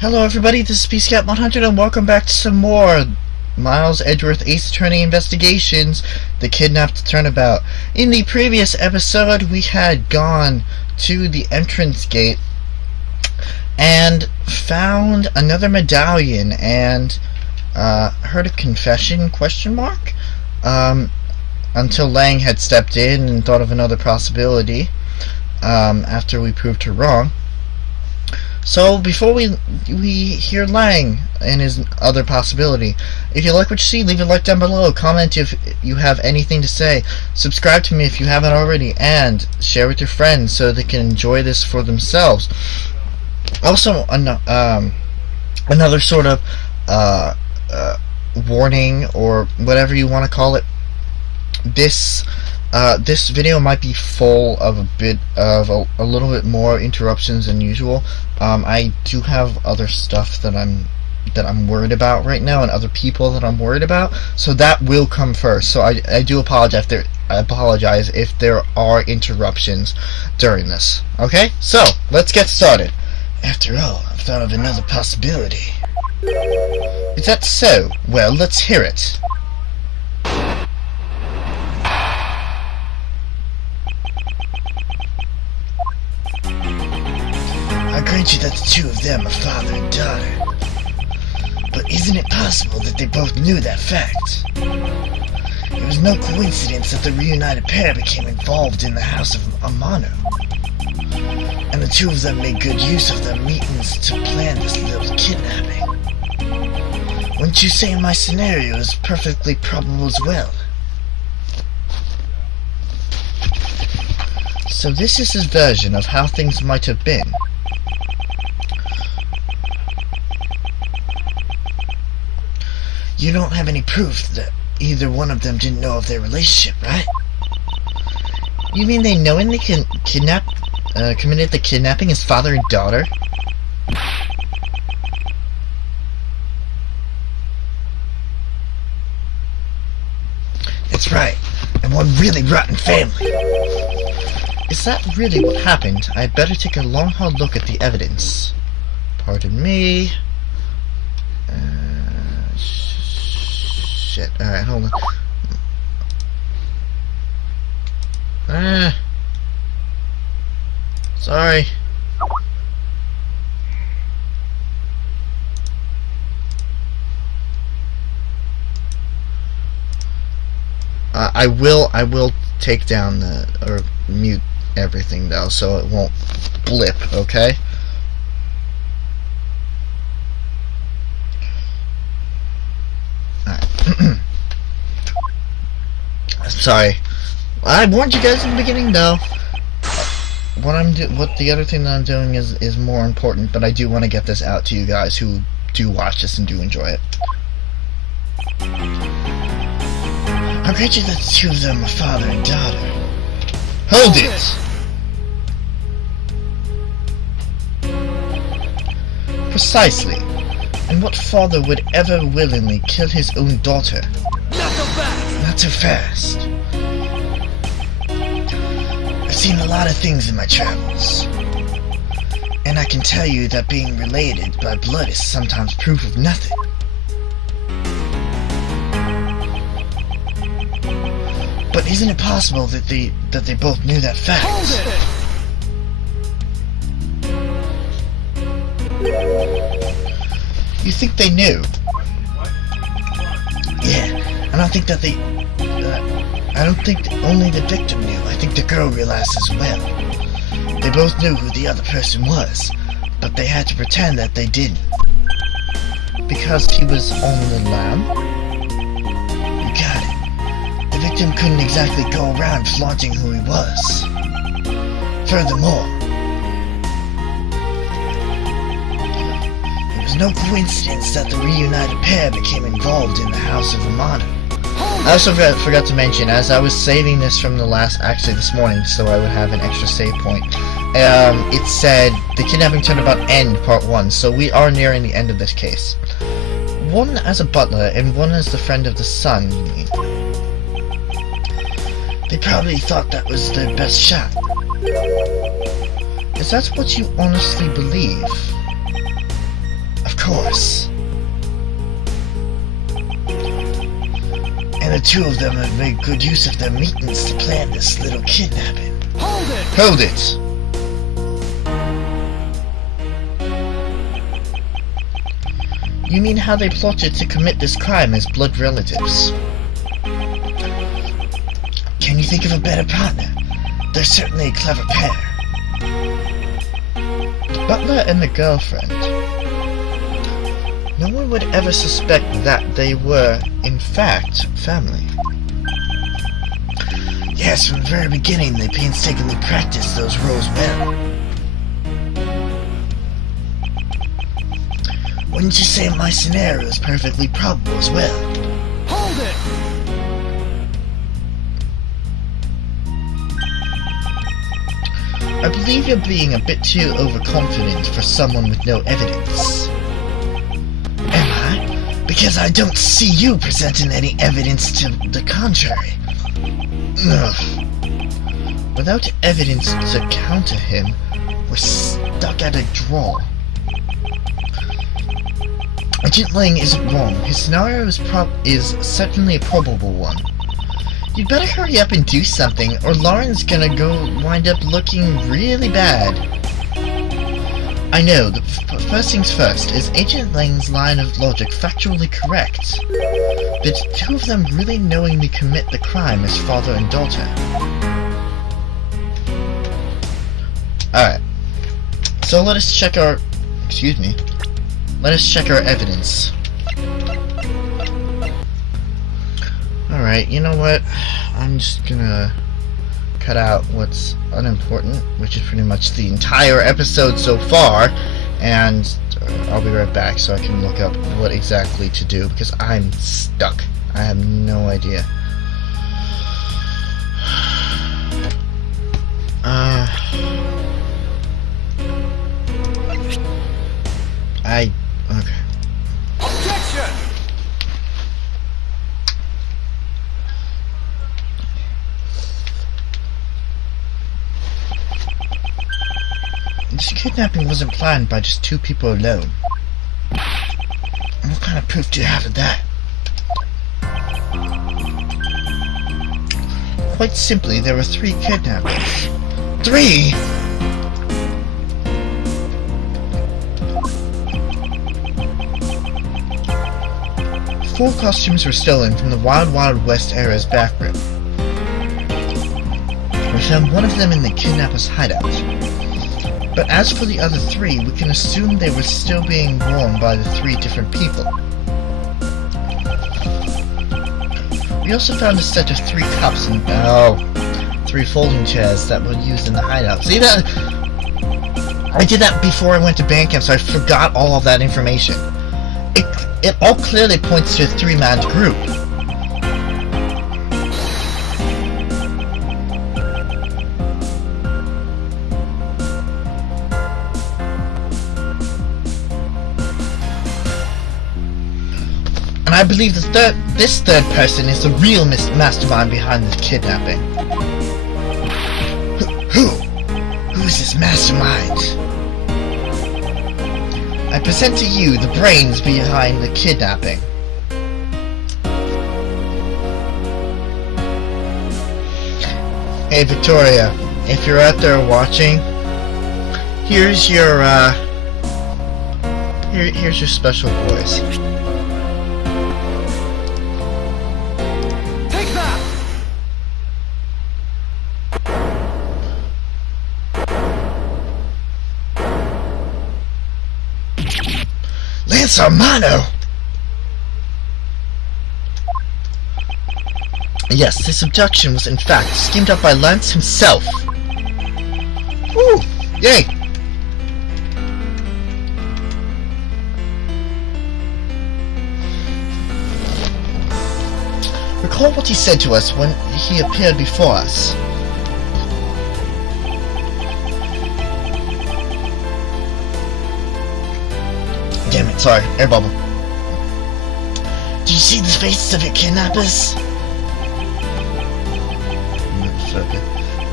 Hello everybody, this is pt.10 and welcome back to some more Miles Edgeworth Ace Attorney Investigations, The Kidnapped Turnabout. In the previous episode, we had gone to the entrance gate and found another medallion and heard a confession, until Lang had stepped in and thought of another possibility after we proved her wrong. So before we hear Lang and his other possibility, if you like what you see, leave a like down below, comment if you have anything to say, subscribe to me if you haven't already, and share with your friends so they can enjoy this for themselves. Also, another sort of warning, or whatever you want to call it. This video might be full of a little bit more interruptions than usual. I do have other stuff that I'm worried about right now, and other people that I'm worried about, so that will come first. So I do apologize if there are interruptions during this. Okay, so let's get started. After all, I've thought of another possibility. Is that so? Well, let's hear it. I grant you that the two of them are father and daughter. But isn't it possible that they both knew that fact? It was no coincidence that the reunited pair became involved in the house of Amano. And the two of them made good use of their meetings to plan this little kidnapping. Wouldn't you say my scenario is perfectly probable as well? So this is his version of how things might have been. You don't have any proof that either one of them didn't know of their relationship, right? You mean they knowingly committed the kidnapping as father and daughter? That's right, and one really rotten family. Is that really what happened? I'd better take a long hard look at the evidence. Pardon me. Shit. Alright, hold on. Sorry. I will take down or mute everything though, so it won't blip, okay? Sorry, I warned you guys in the beginning though. What the other thing that I'm doing is more important, but I do want to get this out to you guys who do watch this and do enjoy it. I bet you that the two of them are father and daughter. Hold it! Precisely. And what father would ever willingly kill his own daughter? Not so fast! Not so fast. I've seen a lot of things in my travels. And I can tell you that being related by blood is sometimes proof of nothing. But isn't it possible that they both knew that fact? Hold it! You think they knew? Yeah, I don't think that I don't think only the victim knew. I think the girl realized as well. They both knew who the other person was, but they had to pretend that they didn't. Because he was on the lam? You got it. The victim couldn't exactly go around flaunting who he was. Furthermore, it was no coincidence that the reunited pair became involved in the house of Amano. I also forgot to mention, as I was saving this from this morning, so I would have an extra save point, it said, The Kidnapping Turnabout End, Part 1, so we are nearing the end of this case. One as a butler, and one as the friend of the son, you mean? They probably thought that was their best shot. Is that what you honestly believe? course. And the two of them have made good use of their meetings to plan this little kidnapping. Hold it! Hold it! You mean how they plotted to commit this crime as blood relatives? Can you think of a better partner? They're certainly a clever pair. The butler and the girlfriend. No one would ever suspect that they were, in fact, family. Yes, from the very beginning they painstakingly practiced those roles well. Wouldn't you say my scenario is perfectly probable as well? Hold it! I believe you're being a bit too overconfident for someone with no evidence. Am I? Because I don't see you presenting any evidence to the contrary. Ugh. Without evidence to counter him, we're stuck at a draw. Agent Lang isn't wrong. His scenario is certainly a probable one. You'd better hurry up and do something, or Lauren's gonna wind up looking really bad. I know, first things first, is Agent Lang's line of logic factually correct? Did the two of them really knowingly commit the crime as father and daughter? Alright. So let us check our... Let us check our evidence. Alright, you know what? I'm just gonna cut out what's unimportant, which is pretty much the entire episode so far, and I'll be right back so I can look up what exactly to do, because I'm stuck. I have no idea. Okay. Objection! This kidnapping wasn't planned by just two people alone. What kind of proof do you have of that? Quite simply, there were 3 kidnappers. 3?! Four costumes were stolen from the Wild Wild West era's back room. We found one of them in the kidnapper's hideout. But as for the other 3, we can assume they were still being worn by the 3 different people. We also found a set of 3 cups and 3 folding chairs that were used in the hideout. See that? I did that before I went to band camp, so I forgot all of that information. It all clearly points to a 3-man group. And I believe this third person is the real mastermind behind the kidnapping. Who is this mastermind? I present to you the brains behind the kidnapping. Hey Victoria, if you're out there watching, here's your here's your special voice. Take that! Lance Armano! Yes, this abduction was in fact schemed up by Lance himself. Woo! Yay! Recall what he said to us when he appeared before us. Damn it, sorry, air bubble. Do you see the faces of your kidnappers?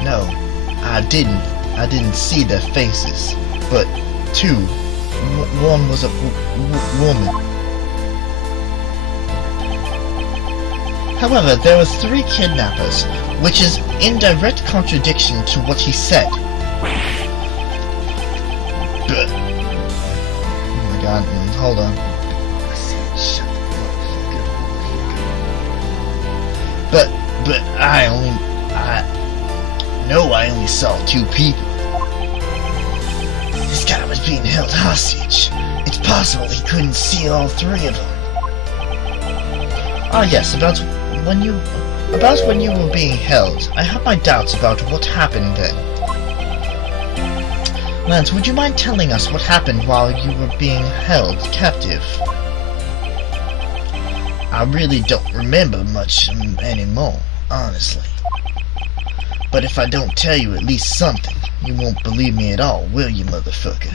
No, I didn't see their faces, but 2 one was a woman. However, there were 3 kidnappers, which is in direct contradiction to what he said. But, oh my god, hold on. I said shut the motherfucker. But I only saw 2 people. This guy was being held hostage. It's possible he couldn't see all 3 of them. Ah yes, about when you were being held, I have my doubts about what happened then. Lance, would you mind telling us what happened while you were being held captive? I really don't remember much anymore, honestly. But if I don't tell you at least something, you won't believe me at all, will you, motherfucker?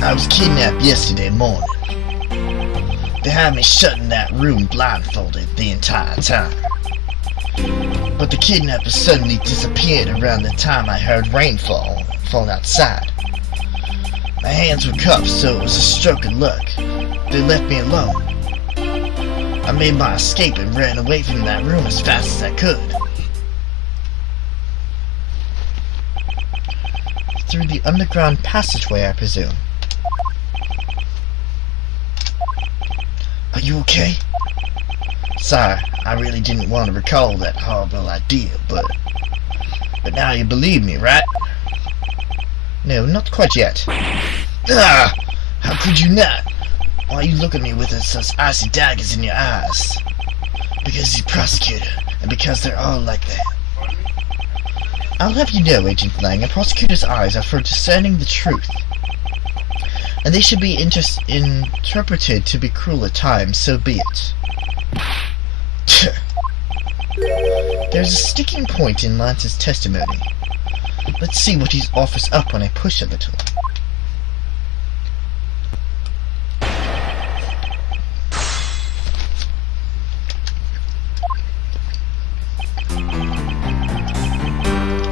I was kidnapped yesterday morning. They had me shut in that room blindfolded the entire time. But the kidnappers suddenly disappeared around the time I heard rainfall outside. My hands were cuffed, so it was a stroke of luck. They left me alone. I made my escape and ran away from that room as fast as I could. Through the underground passageway, I presume. Are you okay? Sorry, I really didn't want to recall that horrible idea, but now you believe me, right? No, not quite yet. Ah! How could you not? Why you look at me with such icy daggers in your eyes? Because he's a prosecutor, and because they're all like that. I'll have you know, Agent Lang, a prosecutor's eyes are for discerning the truth. And they should be interpreted to be cruel at times, so be it. There's a sticking point in Lance's testimony. Let's see what he offers up when I push a little.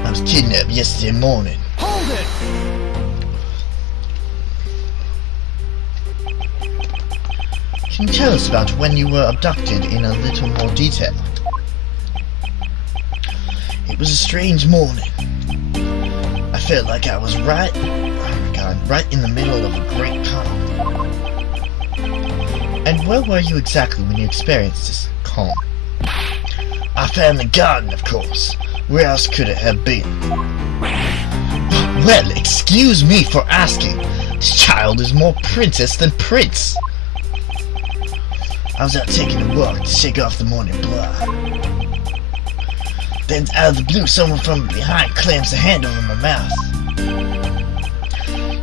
I was kidnapped yesterday morning. Hold it! Can you tell us about when you were abducted in a little more detail? It was a strange morning. I felt like I was right in the middle of a great calm. And where were you exactly when you experienced this calm? I found the garden, of course. Where else could it have been? Well, excuse me for asking. This child is more princess than prince. I was out taking a walk to shake off the morning blah. Then out of the blue, someone from behind clams a hand over my mouth.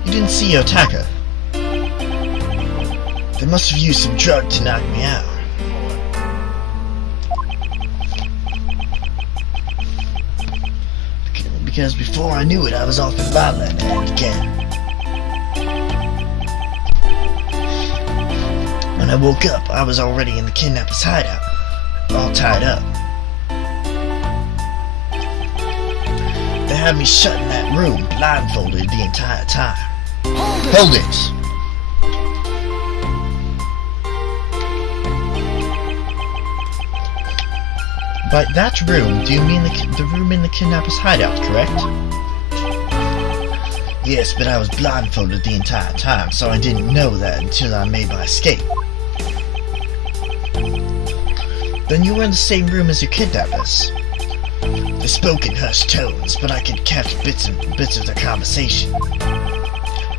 You didn't see your attacker. They must have used some drug to knock me out. Because before I knew it, I was off in Violent and again. When I woke up, I was already in the kidnapper's hideout, all tied up. They had me shut in that room, blindfolded the entire time. Hold it! By that room, do you mean the room in the kidnapper's hideout, correct? Yes, but I was blindfolded the entire time, so I didn't know that until I made my escape. Then you were in the same room as your kidnappers. They spoke in hushed tones, but I could catch bits of their conversation.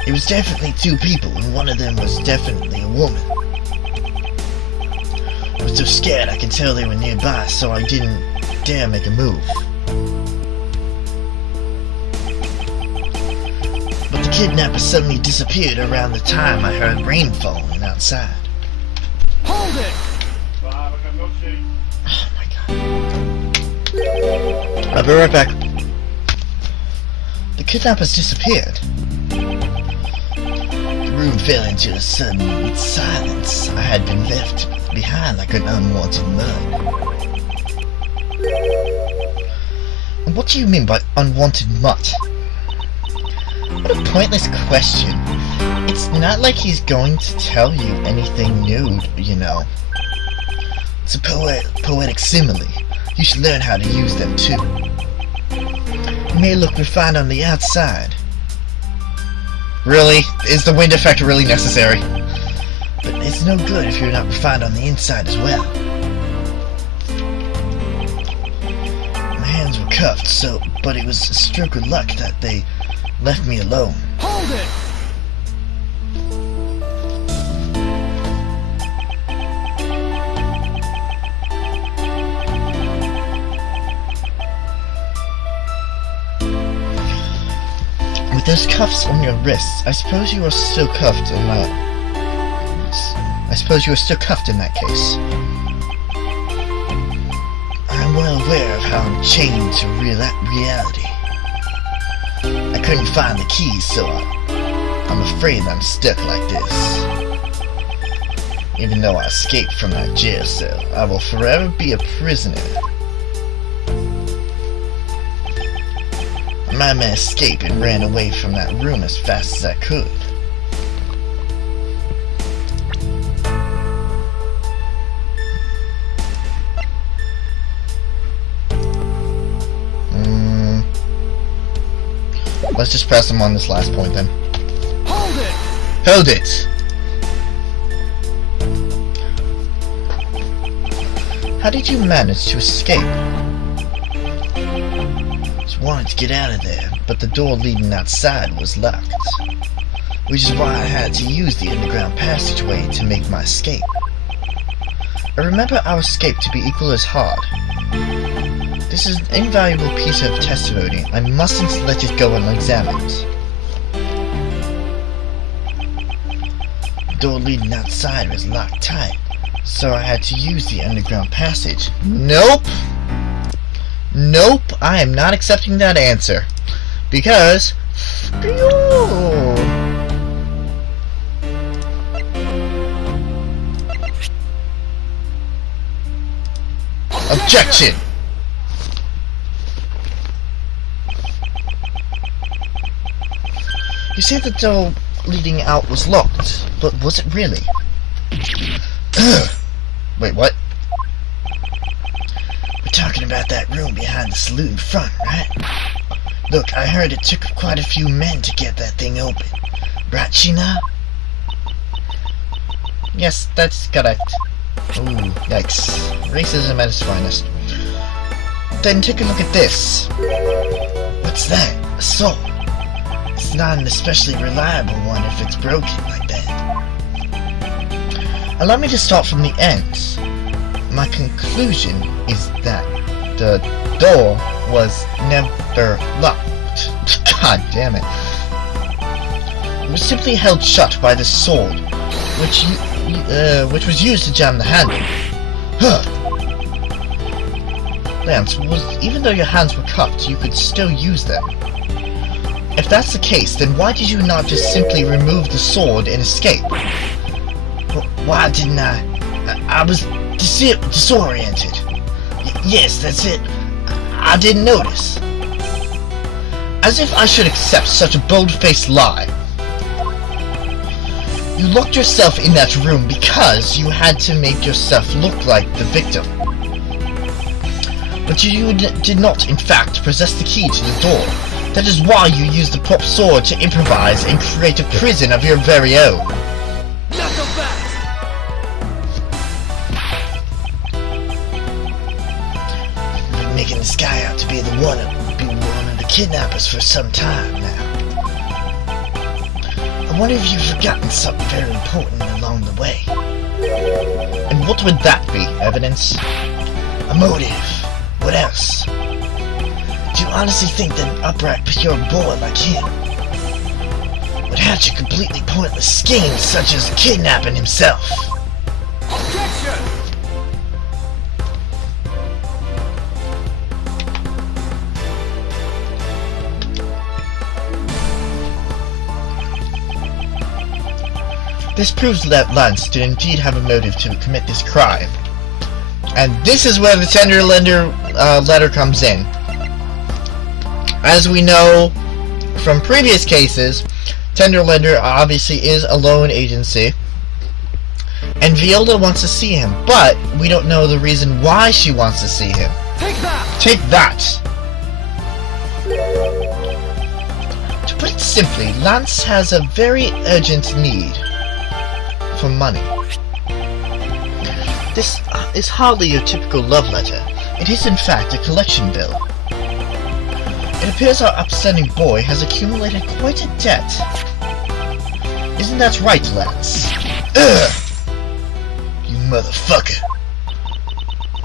It was definitely 2 people, and one of them was definitely a woman. I was so scared I could tell they were nearby, so I didn't dare make a move. But the kidnapper suddenly disappeared around the time I heard rain falling outside. Hold it! Oh my god. I'll be right back. The kidnappers disappeared. The room fell into a sudden silence. I had been left behind like an unwanted mug. What do you mean by unwanted mutt? What a pointless question. It's not like he's going to tell you anything new, you know. It's a poetic simile. You should learn how to use them too. It may look refined on the outside. Really? Is the wind effect really necessary? But it's no good if you're not refined on the inside as well. My hands were cuffed, but it was a stroke of luck that they left me alone. Hold it! With those cuffs on your wrists, I suppose you are still cuffed in that. I suppose you are still cuffed in that case. I'm well aware of how I'm chained to reality. I couldn't find the keys, so I'm afraid I'm stuck like this. Even though I escaped from that jail cell, I will forever be a prisoner. My man escaped and ran away from that room as fast as I could. Let's just press him on this last point then. Hold it! Hold it! How did you manage to escape? Just wanted to get out of there, but the door leading outside was locked. Which is why I had to use the underground passageway to make my escape. I remember our escape to be equally as hard. This is an invaluable piece of testimony. I mustn't let it go unexamined. The door leading outside was locked tight, so I had to use the underground passage. Nope! Nope, I am not accepting that answer. Because... Objection! You say the door leading out was locked, but was it really? Wait, what? We're talking about that room behind the saloon in front, right? Look, I heard it took quite a few men to get that thing open. Right, Sheena? Yes, that's correct. Ooh, yikes. Racism at its finest. Then take a look at this. What's that? A saw. It's not an especially reliable one if it's broken like that. Allow me to start from the end. My conclusion is that the door was never locked. God damn it. It was simply held shut by the sword, which was used to jam the handle. Lance, even though your hands were cuffed, you could still use them. If that's the case, then why did you not just simply remove the sword and escape? Why didn't I? I was disoriented. Yes, that's it. I didn't notice. As if I should accept such a bold-faced lie. You locked yourself in that room because you had to make yourself look like the victim. But you did not, in fact, possess the key to the door. That is why you used the prop sword to improvise and create a prison of your very own. Knuckle back! You've been making this guy out to be one of the kidnappers for some time now. I wonder if you've forgotten something very important along the way. And what would that be, Evidence? A motive. What else? Do you honestly think that an upright, pure boy like him would hatch a completely pointless scheme such as kidnapping himself? Objection! This proves that Lance did indeed have a motive to commit this crime. And this is where the tender letter comes in. As we know from previous cases, Tenderlender obviously is a loan agency, and Viola wants to see him, but we don't know the reason why she wants to see him. Take that! Take that! To put it simply, Lance has a very urgent need for money. This is hardly your typical love letter. It is in fact a collection bill. It appears our upstanding boy has accumulated quite a debt. Isn't that right, Lance? Ugh! You motherfucker!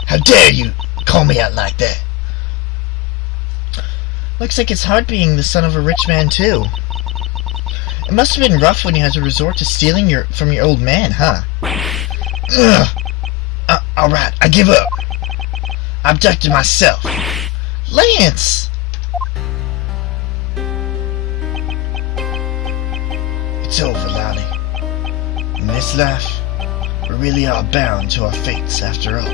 How dare you call me out like that? Looks like it's hard being the son of a rich man, too. It must have been rough when you had to resort to stealing from your old man, huh? Ugh! Alright, I give up. I abducted myself. Lance! It's over, Lolly. In this life, we really are bound to our fates after all.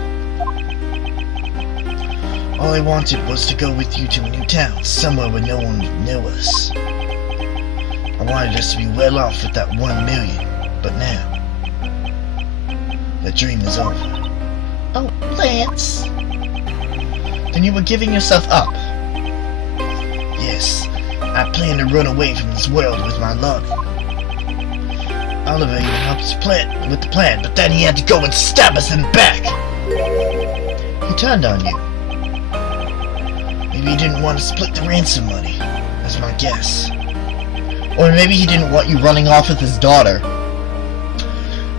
All I wanted was to go with you to a new town, somewhere where no one would know us. I wanted us to be well off with that 1 million, but now, that dream is over. Oh, Lance! Then you were giving yourself up? Yes, I planned to run away from this world with my love. Oliver even helped us with the plan, but then he had to go and stab us in the back. He turned on you. Maybe he didn't want to split the ransom money. That's my guess. Or maybe he didn't want you running off with his daughter.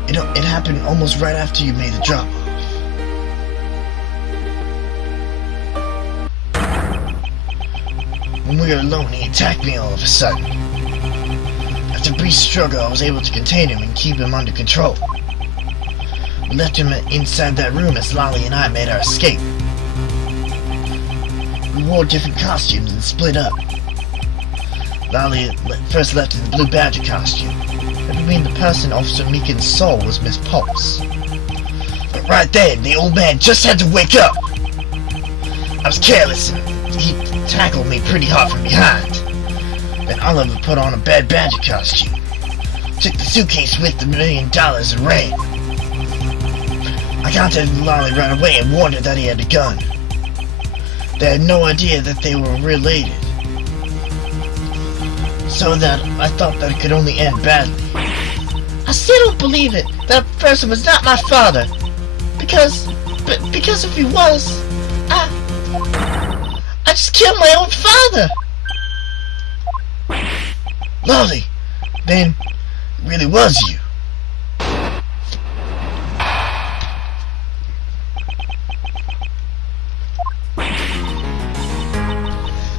It happened almost right after you made the drop-off. When we were alone, he attacked me all of a sudden. After a brief struggle, I was able to contain him and keep him under control. We left him inside that room as Lolly and I made our escape. We wore different costumes and split up. Lolly first left in the Blue Badger costume. That would mean the person Officer Meekin saw was Miss Pulse. But right then, the old man just had to wake up. I was careless and he tackled me pretty hard from behind. Then Oliver put on a Bad Badger costume, took the suitcase with the $1 million and ran. I contacted Lolly right away and warned her that he had a gun. They had no idea that they were related, so that I thought that it could only end badly. I still don't believe it. That person was not my father. Because if he was, I just killed my own father. Lolly, then it really was you.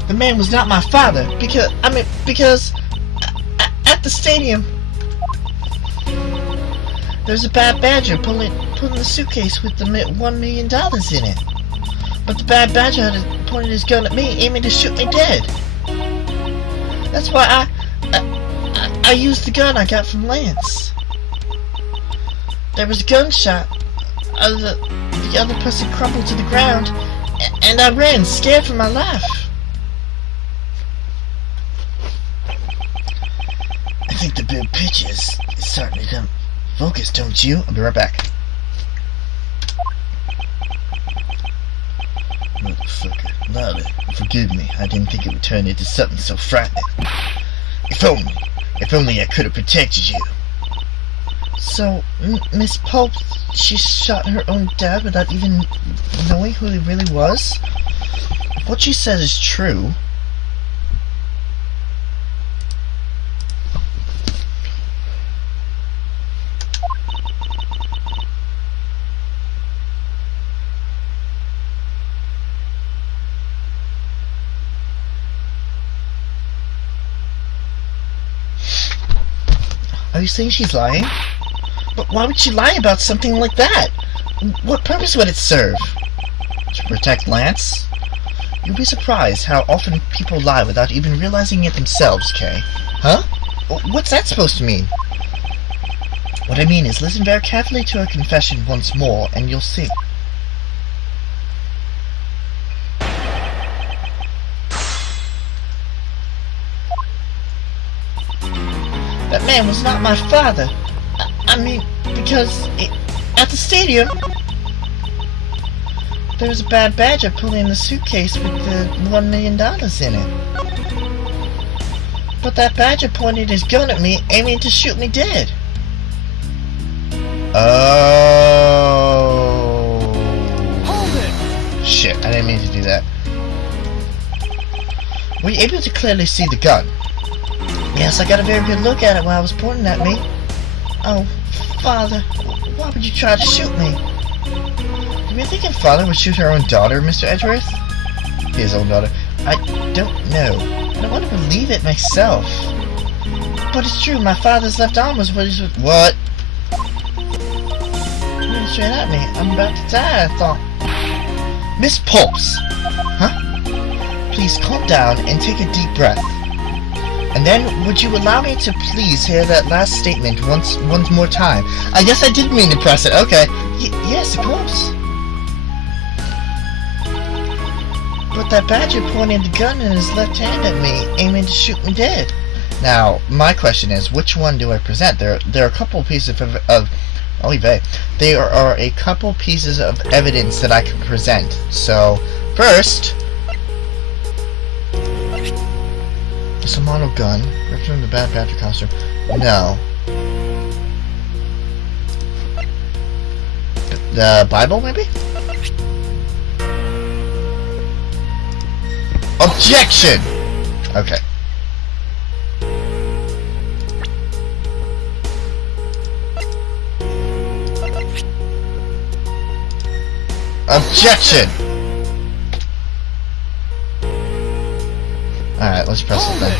The man was not my father because at the stadium there's a Bad Badger pulling the suitcase with the $1 million in it. But the Bad Badger had pointed his gun at me, aiming to shoot me dead. That's why I used the gun I got from Lance. There was a gunshot. The other person crumpled to the ground, and I ran, scared for my life. I think the big picture is starting to come focus, don't you? I'll be right back. Motherfucker. Lolly, forgive me. I didn't think it would turn into something so frightening. If only I could have protected you. So, Miss Pulp, she shot her own dad without even knowing who he really was? If what she said is true, are you saying she's lying? But why would she lie about something like that? What purpose would it serve? To protect Lance? You'll be surprised how often people lie without even realizing it themselves, Kay. Huh? What's that supposed to mean? What I mean is, listen very carefully to her confession once more, and you'll see. man was not my father. I mean, because at the stadium, there was a bad badger pulling the suitcase with the $1 million in it. But that badger pointed his gun at me, aiming to shoot me dead. Oh. Hold it! Shit, I didn't mean to do that. Were you able to clearly see the gun? Yes, I got a very good look at it while it was pointing at me. Oh, Father, why would you try to shoot me? Do you think your father would shoot her own daughter, Mr. Edgeworth? His own daughter? I don't know. I don't want to believe it myself. But it's true, my father's left arm was what? You're straight at me. I'm about to die, I thought. Miss Pulps! Huh? Please calm down and take a deep breath. And then, would you allow me to please hear that last statement once more time? I guess I did mean to press it. Okay. Yes, of course. But that badger pointed the gun in his left hand at me, aiming to shoot me dead. Now, my question is, which one do I present? There are a couple pieces of there are a couple pieces of evidence that I can present. So, first, it's a model gun. Return the bad badger costume. No. The Bible, maybe? Objection! Okay. Objection! Alright, let's press it then.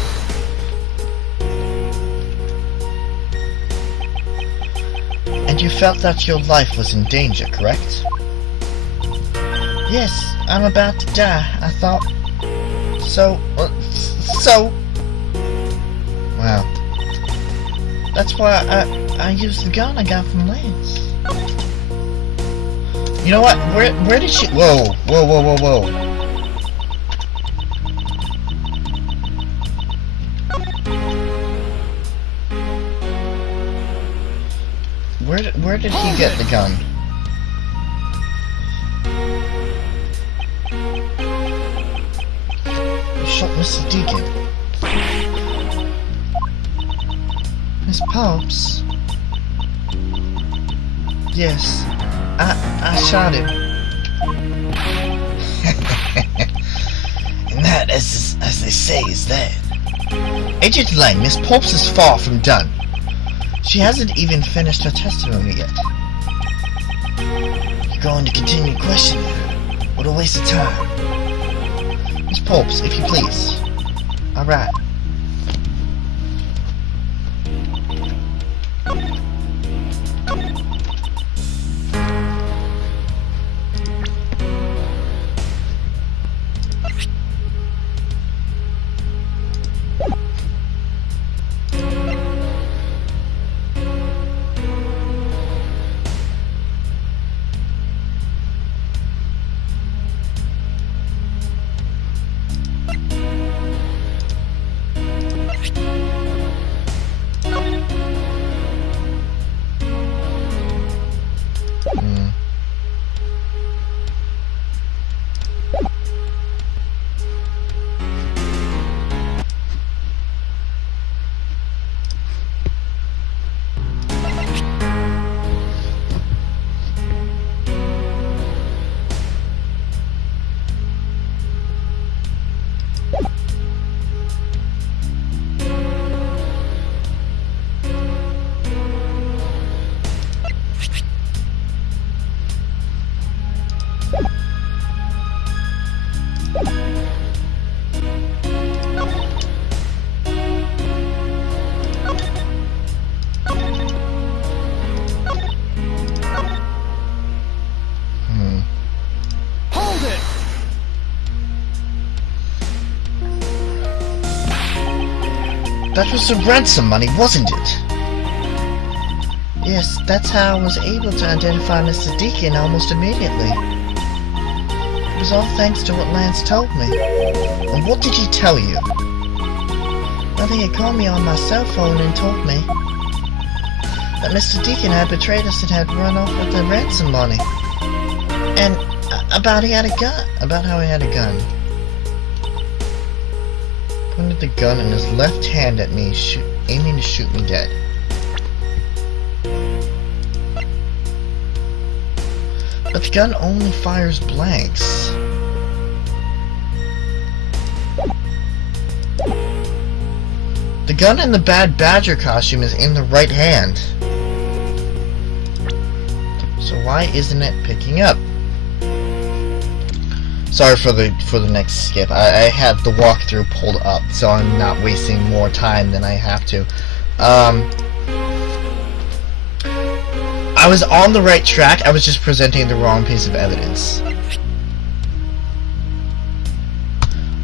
And you felt that your life was in danger, correct? Yes, I'm about to die, I thought. So... Wow. That's why I used the gun I got from Lance. You know what? Where did she... Whoa. Where did he get the gun? You shot Mr. Deacon. Miss Pops? Yes, I shot him. And that, as they say, is that. Agent Lang, Miss Pops is far from done. She hasn't even finished her testimony yet. You're going to continue questioning her. What a waste of time. Miss Pops, if you please. Alright. That was the ransom money, wasn't it? Yes, that's how I was able to identify Mr. Deacon almost immediately. It was all thanks to what Lance told me. And what did he tell you? Well, Somebody had called me on my cell phone and told me that Mr. Deacon had betrayed us and had run off with the ransom money. And about how he had a gun. Pointed the gun in his left hand at me, aiming to shoot me dead. But the gun only fires blanks. The gun in the Bad Badger costume is in the right hand. So why isn't it picking up? Sorry for the next skip. I had the walkthrough pulled up, so I'm not wasting more time than I have to. I was on the right track, I was just presenting the wrong piece of evidence.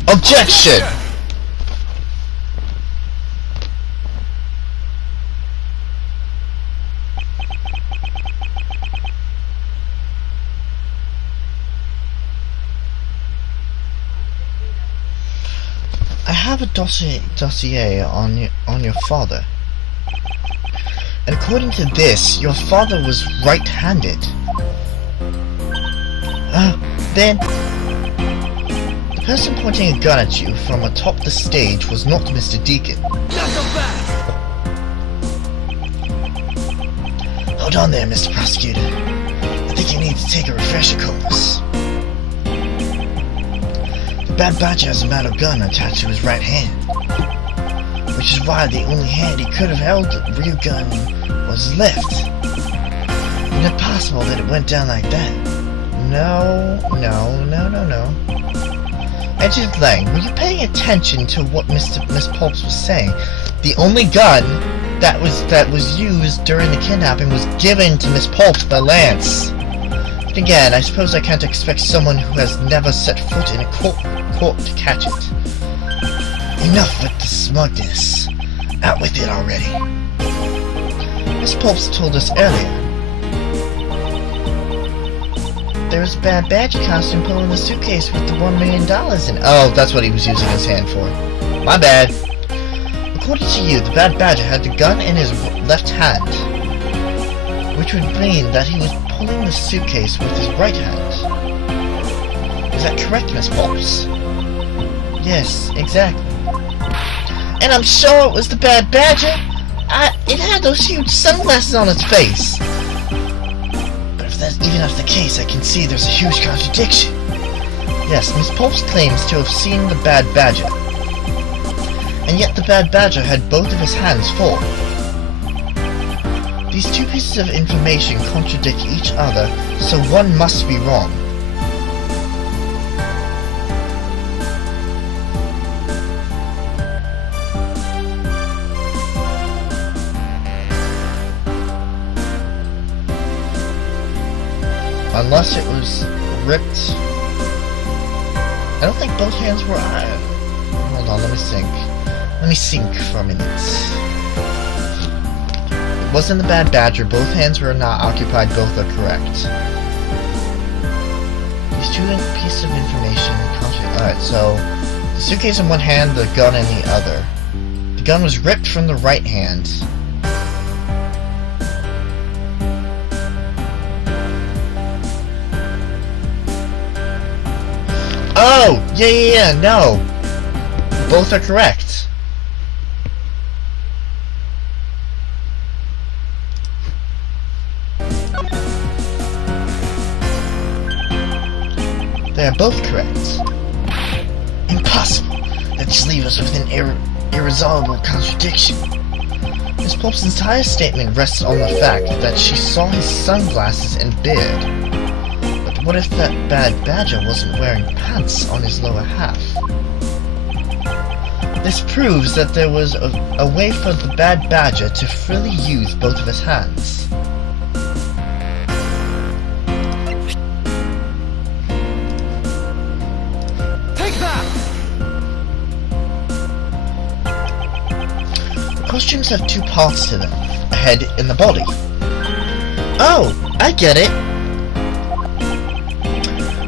Objection! I have a dossier on your father. And according to this, your father was right-handed. Then the person pointing a gun at you from atop the stage was not Mr. Deacon. Hold on there, Mr. Prosecutor. I think you need to take a refresher course. The Bad Badger has a metal gun attached to his right hand, which is why the only hand he could have held the real gun was his left. Isn't it possible that it went down like that? No. Edgeworth Lang, were you paying attention to what Miss Pulps was saying? The only gun that was used during the kidnapping was given to Miss Pulps by Lance. But again, I suppose I can't expect someone who has never set foot in a court to catch it. Enough with the smugness. Out with it already. Miss Pulps told us earlier. There's a Bad Badger costume pulling the suitcase with the $1 million in it. Oh, that's what he was using his hand for. My bad. According to you, the Bad Badger had the gun in his left hand, which would mean that he was pulling the suitcase with his right hand. Is that correct, Miss Pulps? Yes, exactly. And I'm sure it was the Bad Badger. It had those huge sunglasses on its face. Even if the case, I can see there's a huge contradiction. Yes, Miss Pulps claims to have seen the Bad Badger, and yet the Bad Badger had both of his hands full. These two pieces of information contradict each other, so one must be wrong. Unless it was ripped. I don't think both hands were iron. Hold on, let me think. Let me think for a minute. It wasn't the Bad Badger. Both hands were not occupied. Both are correct. These two pieces of information. Alright, so the suitcase in one hand, the gun in the other. The gun was ripped from the right hand. Oh! Yeah, no! Both are correct. They are both correct. Impossible! That just leaves us with an irresolvable contradiction. Miss Pulp's entire statement rests on the fact that she saw his sunglasses and beard. What if that Bad Badger wasn't wearing pants on his lower half? This proves that there was a way for the Bad Badger to freely use both of his hands. Take that! The costumes have two parts to them, a head and the body. Oh, I get it!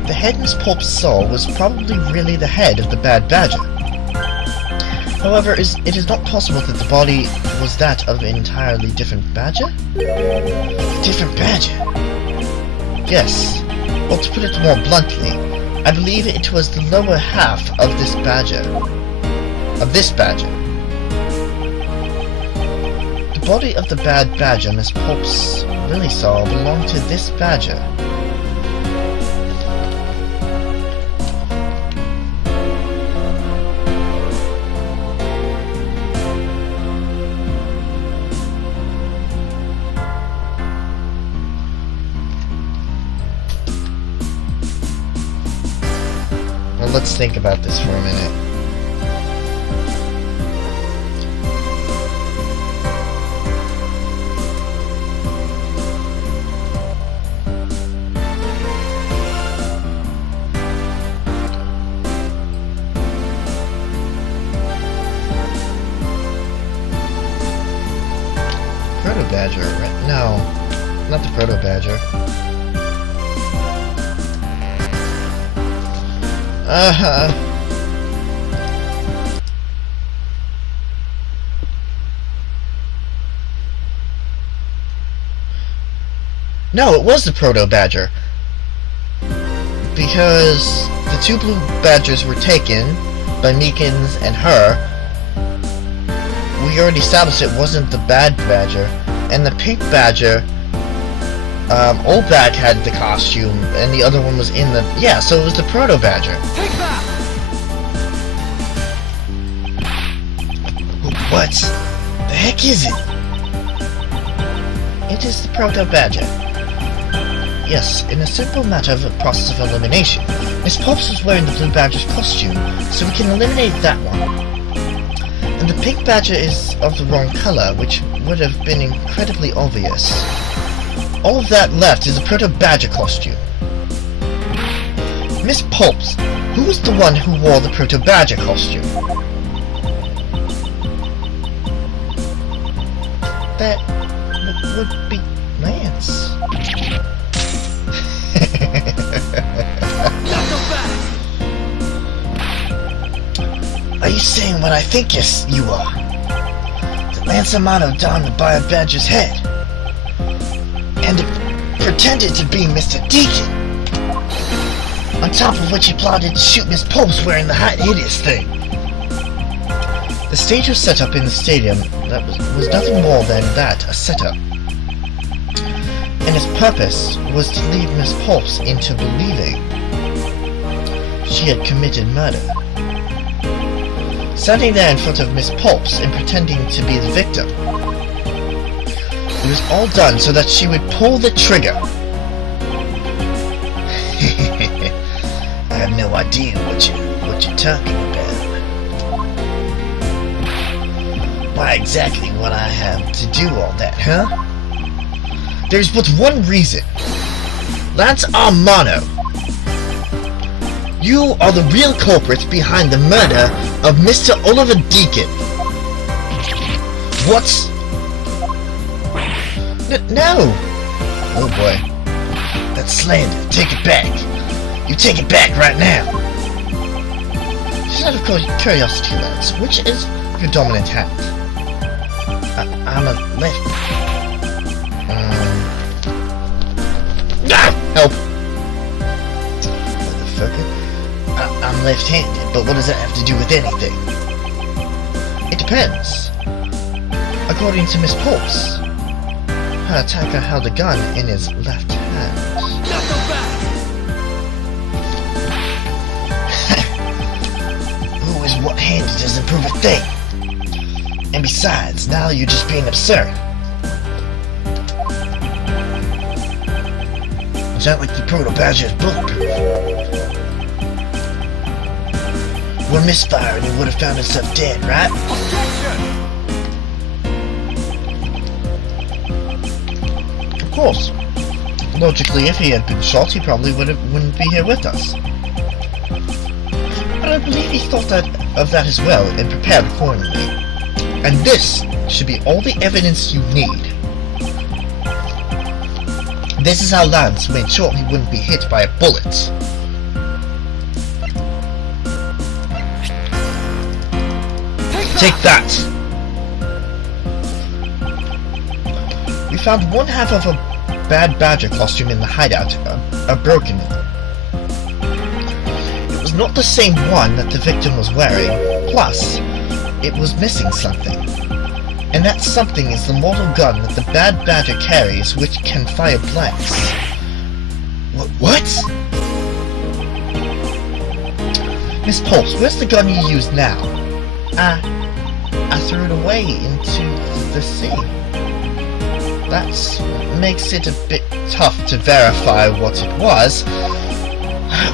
The head Miss Pulp saw was probably really the head of the Bad Badger. However, it is not possible that the body was that of an entirely different badger? A different badger? Yes. Well, to put it more bluntly, I believe it was the lower half of this badger. The body of the bad badger Miss Pops really saw belonged to this badger. Well, let's think about this for a minute. Proto-badger, right? No, not the proto-badger. No, it was the proto-badger. Because the two blue badgers were taken by Meekins and her. We already established it wasn't the bad badger. And the pink badger, Old Bag had the costume, and the other one was in the... Yeah, so it was the proto-badger. Take that! What the heck is it? It is the proto-badger. Yes, in a simple matter of a process of elimination. Miss Pops was wearing the blue badger's costume, so we can eliminate that one. And the pink badger is of the wrong color, which would have been incredibly obvious. All of that left is a proto-badger costume. Miss Pops, who was the one who wore the proto-badger costume? That would be Lance. Are you saying what I think you are? That Lance Amato donned the Bio Badger's head and pretended to be Mr. Deacon, on top of which he plotted to shoot Miss Pops wearing the hot hideous thing. The stage was set up in the stadium that was nothing more than that, a setup. And its purpose was to lead Miss Pops into believing she had committed murder. Standing there in front of Miss Pops and pretending to be the victim. It was all done so that she would pull the trigger. I have no idea what you're talking about. Why exactly would I have to do all that, huh? There's but one reason. Lance Amato. You are the real culprit behind the murder of Mr. Oliver Deacon. What? No! Oh boy. That's slander. Take it back. You take it back right now. Just out of curiosity, Lance, which is your dominant hand? I'm a left. Help! Motherfucker. I'm left-handed, but what does that have to do with anything? It depends. According to Miss Pops, her attacker held a gun in his left hand. Who is what-handed doesn't prove a thing. And besides, now you're just being absurd. It's not like the proto-badger is bulletproof. One misfire and he would have found himself dead, right? Of course. Logically, if he had been shot, he probably wouldn't be here with us. But I believe he thought of that as well and prepared accordingly. And this should be all the evidence you need. This is how Lance made sure he wouldn't be hit by a bullet. Take Take that! We found one half of a bad badger costume in the hideout, a broken one. It was not the same one that the victim was wearing, plus, it was missing something. And that something is the mortal gun that the bad badger carries, which can fire blanks. What? Miss Pulse, where's the gun you use now? I threw it away into the sea. That makes it a bit tough to verify what it was.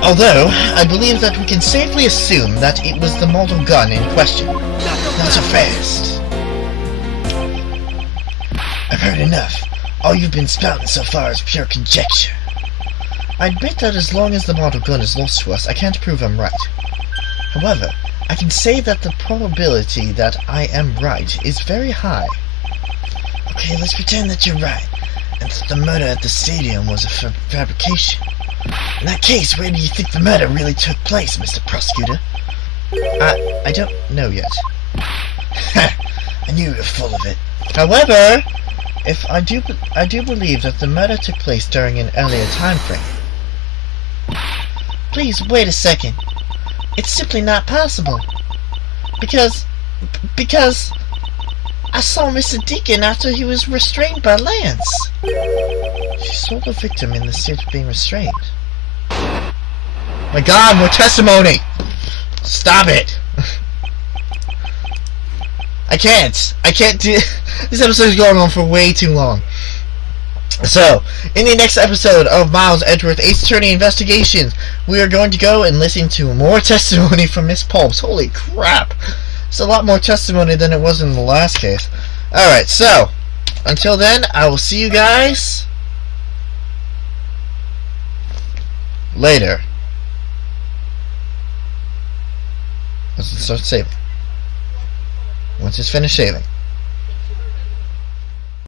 Although, I believe that we can safely assume that it was the mortal gun in question. Not so fast. I've heard enough. All you've been spouting so far is pure conjecture. I'd bet that as long as the mortal gun is lost to us, I can't prove I'm right. However, I can say that the probability that I am right is very high. Okay, let's pretend that you're right, and that the murder at the stadium was a fabrication. In that case, where do you think the murder really took place, Mr. Prosecutor? I don't know yet. I knew you were full of it. However, if I do believe that the murder took place during an earlier time frame. Please wait a second. It's simply not possible. Because I saw Mr. Deacon after he was restrained by Lance. She saw the victim in the state of being restrained. My God, more testimony! Stop it! I can't do... This episode is going on for way too long. So, in the next episode of Miles Edgeworth Ace Attorney Investigations, we are going to go and listen to more testimony from Miss Pulse. Holy crap! It's a lot more testimony than it was in the last case. Alright, so, until then, I will see you guys later. Let's start saving. Once it's finished saving.